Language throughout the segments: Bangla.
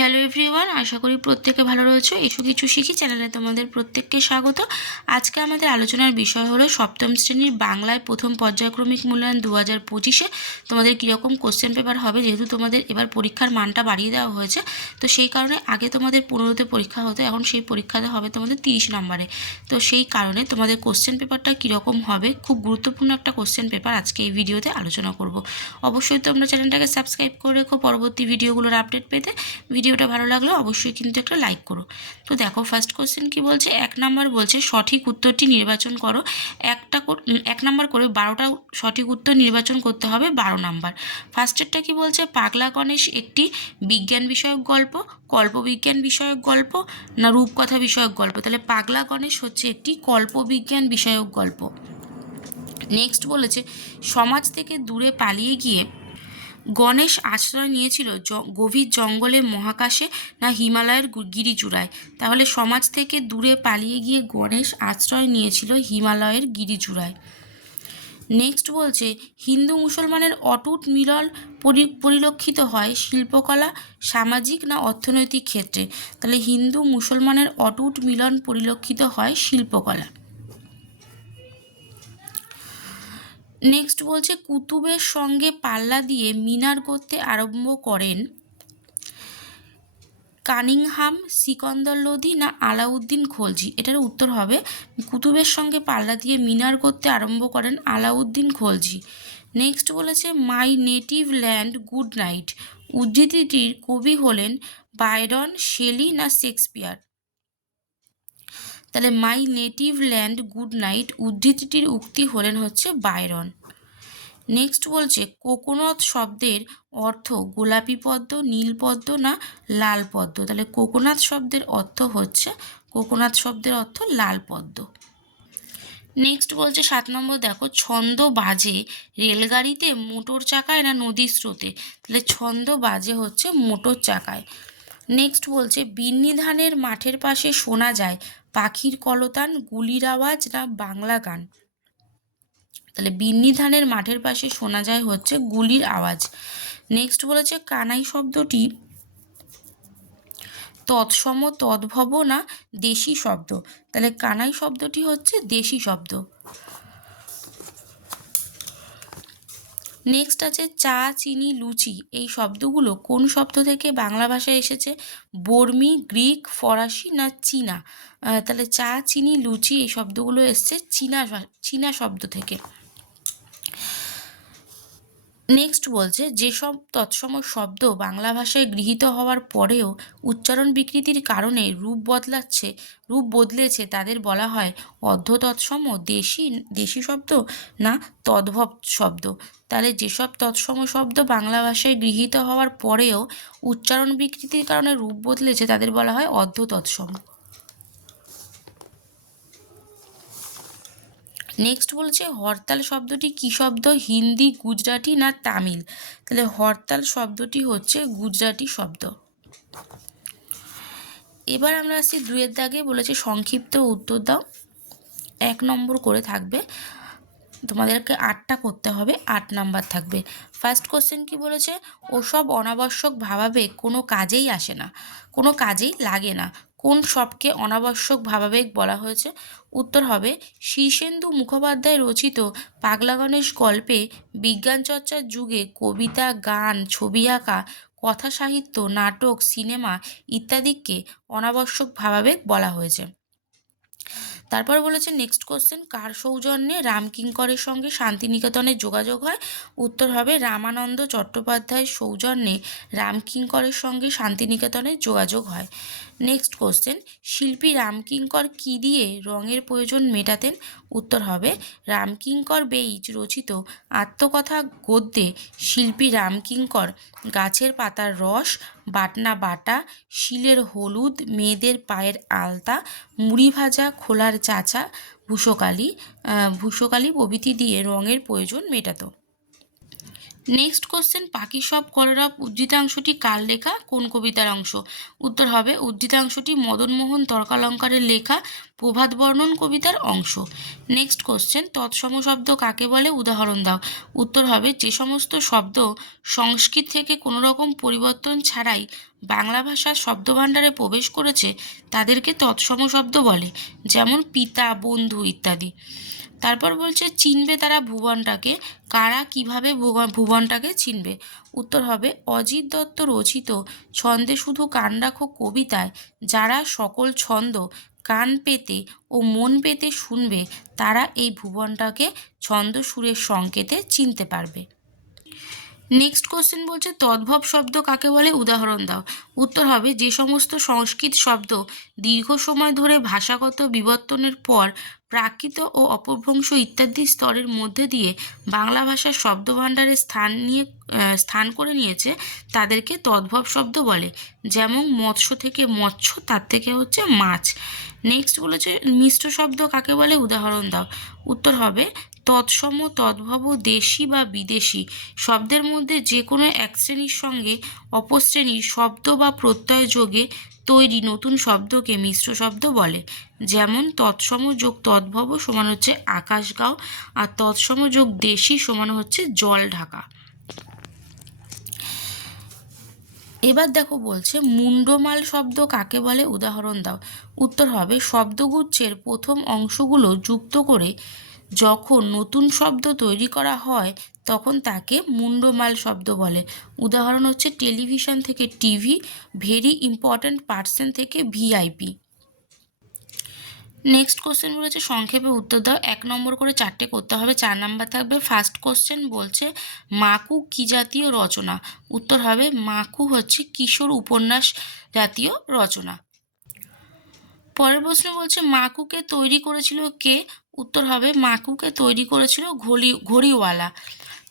হ্যালো এভরিওয়ান, আশা করি প্রত্যেকে ভালো রয়েছে। এসো কিছু শিখি, চ্যানেলে তোমাদের প্রত্যেককে স্বাগত। আজকে আমাদের আলোচনার বিষয় হলো সপ্তম শ্রেণির বাংলায় প্রথম পর্যায়ক্রমিক মূল্যায়ন দু হাজার পঁচিশে তোমাদের কীরকম কোশ্চেন পেপার হবে, যেহেতু তোমাদের এবার পরীক্ষার মানটা বাড়িয়ে দেওয়া হয়েছে। তো সেই কারণে আগে তোমাদের পনেরোতে পরীক্ষা হতো, এখন সেই পরীক্ষাটা হবে তোমাদের তিরিশ নম্বরে। তো সেই কারণে তোমাদের কোশ্চেন পেপারটা কীরকম হবে, খুব গুরুত্বপূর্ণ একটা কোশ্চেন পেপার আজকে এই ভিডিওতে আলোচনা করব। অবশ্যই তোমরা চ্যানেলটাকে সাবস্ক্রাইব করে রেখো, পরবর্তী ভিডিওগুলোর আপডেট পেতে। ভিডিওটা ভালো লাগলে, অবশ্যই কিন্তু একটা লাইক করো। তো দেখো ফার্স্ট কোশ্চেন কি বলছে? এক নাম্বার বলছে, সঠিক উত্তরটি নির্বাচন করো। একটা এক নাম্বার করে বারোটা সঠিক উত্তর নির্বাচন করতে হবে, বারো নাম্বার ফার্স্টেরটা কি বলছে? পাগলা গণেশ একটি বিজ্ঞান বিষয়ক গল্প কল্পবিজ্ঞান বিষয়ক গল্প না রূপকথা বিষয়ক গল্প? তাহলে পাগলা গণেশ হচ্ছে একটি কল্পবিজ্ঞান বিষয়ক গল্প। নেক্সট বলেছে, সমাজ থেকে দূরে পালিয়ে গিয়ে গণেশ আশ্রয় নিয়েছিল গভীর জঙ্গলে মহাকাশে না হিমালয়ের গিরিচূড়ায় তাহলে সমাজ থেকে দূরে পালিয়ে গিয়ে গণেশ আশ্রয় নিয়েছিল হিমালয়ের গিরিচূড়ায় নেক্সট বলছে, হিন্দু মুসলমানের অটুট মিলন পরি- পরিলক্ষিত হয় শিল্পকলা, সামাজিক না অর্থনৈতিক ক্ষেত্রে। তাহলে হিন্দু মুসলমানের অটুট মিলন পরিলক্ষিত হয় শিল্পকলা। নেক্সট বলছে, কুতুবের সঙ্গে পাল্লা দিয়ে মিনার করতে আরম্ভ করেন কানিংহাম, সিকন্দর লোধি না আলাউদ্দিন খলজি? এটার উত্তর হবে, কুতুবের সঙ্গে পাল্লা দিয়ে মিনার করতে আরম্ভ করেন আলাউদ্দিন খলজি। নেক্সট বলেছে my native land good night উদ্ধৃতিটির কবি হলেন বায়রন শেলি না শেক্সপিয়ার? তাহলে my native land good night উদ্ধৃতিটির উক্তি হলেন হচ্ছে বায়রন নেক্সট বলছে কোকোনাথ শব্দের অর্থ গোলাপি পদ্ম, নীল পদ্ম না লাল পদ্ম? তাহলে কোকোনাথ শব্দের অর্থ হচ্ছে কোকোনাথ শব্দের অর্থ লাল পদ্ম। নেক্সট বলছে, সাত নম্বর দেখো, ছন্দ বাজে রেলগাড়িতে, মোটর চাকায় না নদীর স্রোতে? তাহলে ছন্দ বাজে হচ্ছে মোটর চাকায়। নেক্সট বলছে বিন্নি ধানের মাঠের পাশে শোনা যায় পাখির কলতান, গুলির আওয়াজ না বাংলা গান? তাহলে বিন্নি ধানের মাঠের পাশে শোনা যায় হচ্ছে গুলির আওয়াজ। নেক্সট বলেছে কানাই শব্দটি তৎসম তদ্ভব না দেশি শব্দ। তাহলে কানাই শব্দটি হচ্ছে দেশি শব্দ। নেক্সট আছে চা, চিনি, লুচি। এই শব্দগুলো কোন শব্দ থেকে বাংলা ভাষায় এসেছে? বর্মি, গ্রিক, ফরাসি না চীনা? তাহলে চা, চিনি, লুচি এই শব্দগুলো এসছে চীনা চীনা শব্দ থেকে। নেক্সট বলছে, যেসব তৎসম শব্দ বাংলা ভাষায় গৃহীত হওয়ার পরেও উচ্চারণ বিকৃতির কারণে রূপ বদলাচ্ছে, রূপ বদলেছে, তাদের বলা হয় অর্ধ তৎসম দেশি দেশি শব্দ না তদ্ভব শব্দ। তাহলে যেসব তৎসম শব্দ বাংলা ভাষায় গৃহীত হওয়ার পরেও উচ্চারণ বিকৃতির কারণে রূপ বদলেছে, তাদের বলা হয় অর্ধ তৎসম নেক্সট বলছে, হরতাল শব্দটি কী শব্দ? হিন্দি, গুজরাটি না তামিল? তাহলে হরতাল শব্দটি হচ্ছে গুজরাটি শব্দ। এবার আমরা আসছি দুয়ের দাগে, বলেছে সংক্ষিপ্ত উত্তর দাও। এক নম্বর করে থাকবে। তোমাদেরকে আটটা করতে হবে, আট নাম্বার থাকবে। ফার্স্ট কোশ্চেন কি বলেছে? ওসব অনাবশ্যক ভাবাবেগ কোনো কাজেই আসে না, কোনো কাজেই লাগে না। কোন সবকে অনাবশ্যক ভাবাবেগ বলা হয়েছে? উত্তর হবে, শীর্ষেন্দু মুখোপাধ্যায় রচিত পাগলা গণেশ গল্পে বিজ্ঞান চর্চার যুগে কবিতা, গান, ছবি আঁকা, কথা সাহিত্য, নাটক, সিনেমা ইত্যাদিকে অনাবশ্যক ভাবাবেগ বলা হয়েছে। তারপর বলেছে নেক্সট কোশ্চেন কার সৌজন্যে রামকিঙ্করের সঙ্গে শান্তিনিকেতনের যোগাযোগ হয়? উত্তর হবে, রামানন্দ চট্টোপাধ্যায়ের সৌজন্যে রামকিঙ্করের সঙ্গে শান্তিনিকেতনের যোগাযোগ হয়। নেক্সট কোশ্চেন শিল্পী রামকিঙ্কর কী দিয়ে রঙের প্রয়োজন মেটাতেন? উত্তর হবে রামকিঙ্কর বেইজ রচিত আত্মকথা গদ্যে শিল্পী রামকিঙ্কর গাছের পাতার রস বাটনা বাটা, শিলের হলুদ, মেয়েদের পায়ের আলতা, মুড়ি ভাজা, খোলার চাচা ভূষকালি ভুসকালি প্রভৃতি দিয়ে রঙের প্রয়োজন মেটাতো। নেক্সট কোশ্চেন পাখি সব কলরব উদ্ধৃতাংশটি কার লেখা? কোন কবিতার অংশ? উত্তর হবে, উদ্ধৃতাংশটি মদনমোহন তর্কালঙ্কারের লেখা প্রভাত বর্ণন কবিতার অংশ। নেক্সট কোশ্চেন তৎসম শব্দ কাকে বলে? উদাহরণ দাও। উত্তর হবে, যে সমস্ত শব্দ সংস্কৃত থেকে কোনো রকম পরিবর্তন ছাড়াই বাংলা ভাষার শব্দভাণ্ডারে প্রবেশ করেছে, তাদেরকে তৎসম শব্দ বলে, যেমন পিতা, বন্ধু ইত্যাদি। তারপর বলছে, চিনবে তারা ভুবনটাকে। কারা কীভাবে ভুবনটাকে চিনবে? উত্তর হবে, অজিত দত্ত রচিত ছন্দে শুধু কান রাখো কবিতায়। যারা সকল ছন্দ কান পেতে ও মন পেতে শুনবে, তারা এই ভুবনটাকে ছন্দ সুরের সংকেতে চিনতে পারবে। নেক্সট কোশ্চেন বলছে, তদ্ভব শব্দ কাকে বলে? উদাহরণ দাও। উত্তর হবে, যে সমস্ত সংস্কৃত শব্দ দীর্ঘ সময় ধরে ভাষাগত বিবর্তনের পর প্রাকৃত ও অপভ্রংশ ইত্যাদি স্তরের মধ্যে দিয়ে বাংলা ভাষার শব্দভাণ্ডারে স্থান নিয়ে স্থান করে নিয়েছে তাদেরকে তদ্ভব শব্দ বলে। যেমন মৎস্য থেকে মৎস্য, তার থেকে হচ্ছে মাছ। নেক্সট বলেছে মিশ্র শব্দ কাকে বলে? উদাহরণ দাও। উত্তর হবে তৎসম, তদ্ভব, দেশি বা বিদেশি শব্দের মধ্যে যে কোনো এক শ্রেণির সঙ্গে অপর শ্রেণির শব্দ বা প্রত্যয় যোগে তৈরি নতুন শব্দকে মিশ্র শব্দ বলে। যেমন, তৎসম যোগ তদ্ভব সমান হচ্ছে আকাশ গাও আর তৎসম যোগ দেশি সমান হচ্ছে জল ঢাকা। এবার দেখো বলছে, মুন্ডমাল শব্দ কাকে বলে? উদাহরণ দাও। উত্তর হবে, শব্দগুচ্ছের প্রথম অংশগুলো যুক্ত করে যখন নতুন শব্দ তৈরি করা হয়, তখন তাকে মুন্ডমাল শব্দ বলে। উদাহরণ হচ্ছে টেলিভিশন থেকে টিভি, ভেরি ইম্পর্ট্যান্ট পার্সন থেকে ভিআইপি। নেক্সট কোশ্চেন বলেছে, সংক্ষেপে উত্তর দাও। এক নম্বর করে চারটে করতে হবে, চার নাম্বার থাকবে। ফার্স্ট কোশ্চেন বলছে, মাকু কি জাতীয় রচনা? উত্তর হবে, মাকু হচ্ছে কিশোর উপন্যাস জাতীয় রচনা। পরের প্রশ্ন বলছে, মাকুকে তৈরি করেছিল কে? উত্তর হবে মাকুকে তৈরি করেছিল ঘড়ি ঘড়িওয়ালা।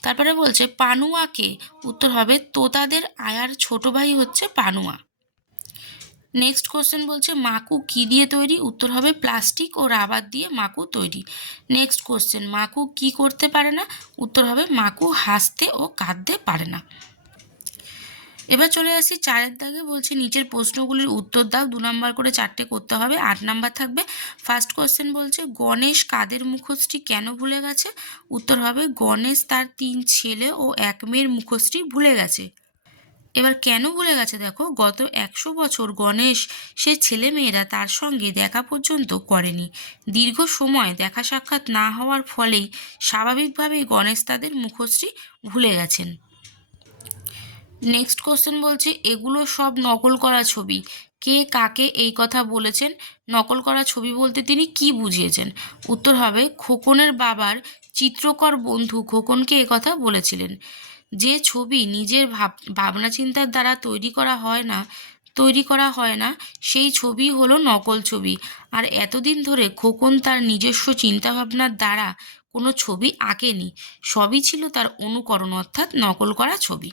তারপরে বলছে, পানুয়াকে। উত্তর হবে, তোতাদের আয়ার ছোট ভাই হচ্ছে পানুয়া। নেক্সট কোশ্চেন বলছে, মাকু কি দিয়ে তৈরি? উত্তর হবে, প্লাস্টিক ও রাবার দিয়ে মাকু তৈরি। নেক্সট কোশ্চেন মাকু কি করতে পারে না? উত্তর হবে, মাকু হাসতে ও কাঁদতে পারে না। এবার চলে আসি চারের দাগে, বলছি নিচের প্রশ্নগুলির উত্তর দাও, দু নম্বর করে চারটে করতে হবে, আট নাম্বার থাকবে। ফার্স্ট কোশ্চেন বলছে, গণেশ কাদের মুখশ্রী কেন ভুলে গেছে? উত্তর হবে, গণেশ তার তিন ছেলে ও এক মেয়ের মুখশ্রী ভুলে গেছে। এবার কেন ভুলে গেছে দেখো, গত একশো বছর গণেশ, সে ছেলে মেয়েরা তার সঙ্গে দেখা পর্যন্ত করেনি। দীর্ঘ সময় দেখা সাক্ষাৎ না হওয়ার ফলেই স্বাভাবিকভাবেই গণেশ তাদের মুখশ্রী ভুলে গেছেন। নেক্সট কোশ্চেন বলছে, এগুলো সব নকল করা ছবি। কে কাকে এই কথা বলেছেন? নকল করা ছবি বলতে তিনি কি বুঝিয়েছেন? উত্তর হবে, খোকনের বাবার চিত্রকর বন্ধু খোকনকে কথা বলেছিলেন। যে ছবি নিজের ভাব, ভাবনা চিন্তার দ্বারা তৈরি করা হয় না, তৈরি করা হয় না, সেই ছবি হলো নকল ছবি। আর এতদিন ধরে খোকন তার নিজস্ব চিন্তাভাবনার দ্বারা কোনো ছবি আঁকেনি। সবই ছিল তার অনুকরণ, অর্থাৎ নকল করা ছবি।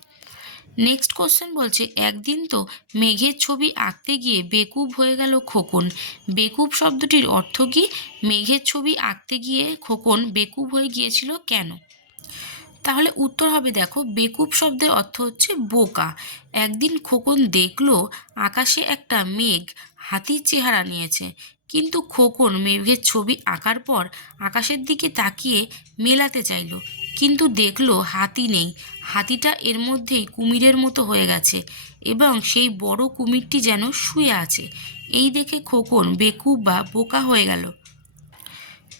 নেক্সট কোশ্চেন বলছে, একদিন তো মেঘের ছবি আঁকতে গিয়ে বেকুব হয়ে গেল খোকন। বেকুব শব্দটির অর্থ কি? মেঘের ছবি আঁকতে গিয়ে খোকন বেকুব হয়ে গিয়েছিল কেন? তাহলে উত্তর হবে, দেখো, বেকুব শব্দের অর্থ হচ্ছে বোকা। একদিন খোকন দেখল আকাশে একটা মেঘ হাতির চেহারা নিয়েছে। কিন্তু খোকন মেঘের ছবি আঁকার পর আকাশের দিকে তাকিয়ে মেলাতে চাইলো। কিন্তু দেখল হাতি নেই। হাতিটা এর মধ্যেই কুমিরের মতো হয়ে গেছে এবং সেই বড় কুমিরটি যেন শুয়ে আছে। এই দেখে খোকন বেকুব বা বোকা হয়ে গেল।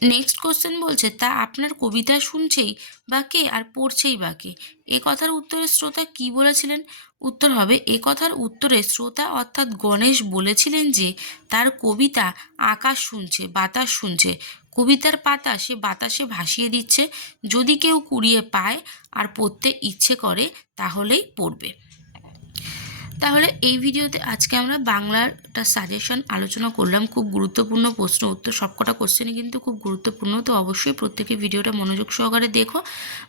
নেক্সট কোশ্চেন বলছে, তা আপনার কবিতা শুনছেই বা কে আর পড়ছেই বা কে? এ কথার উত্তরে শ্রোতা কি বলেছিলেন? উত্তর হবে, এ কথার উত্তরে শ্রোতা অর্থাৎ গণেশ বলেছিলেন যে, তার কবিতা আকাশ শুনছে, বাতাস শুনছে। কবিতার পাতা সে বাতাসে ভাসিয়ে দিচ্ছে। যদি কেউ কুড়িয়ে পায় আর পড়তে ইচ্ছে করে, তাহলেই পড়বে। তাহলে এই ভিডিওতে আজকে আমরা বাংলারটা সাজেশন আলোচনা করলাম। খুব গুরুত্বপূর্ণ প্রশ্ন উত্তর সবকটা কোশ্চেনই কিন্তু খুব গুরুত্বপূর্ণ। তো অবশ্যই প্রত্যেকে ভিডিওটা মনোযোগ সহকারে দেখো।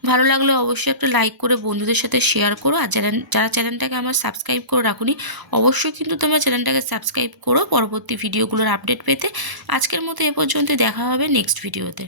ভালো লাগলে অবশ্যই একটা লাইক করে বন্ধুদের সাথে শেয়ার করো। আর চ্যানেল যারা চ্যানেলটাকে আমার সাবস্ক্রাইব করে রাখুনি, অবশ্যই কিন্তু তোমার চ্যানেলটাকে সাবস্ক্রাইব করো। পরবর্তী ভিডিওগুলোর আপডেট পেতে আজকের মতো এ পর্যন্ত দেখা হবে নেক্সট ভিডিওতে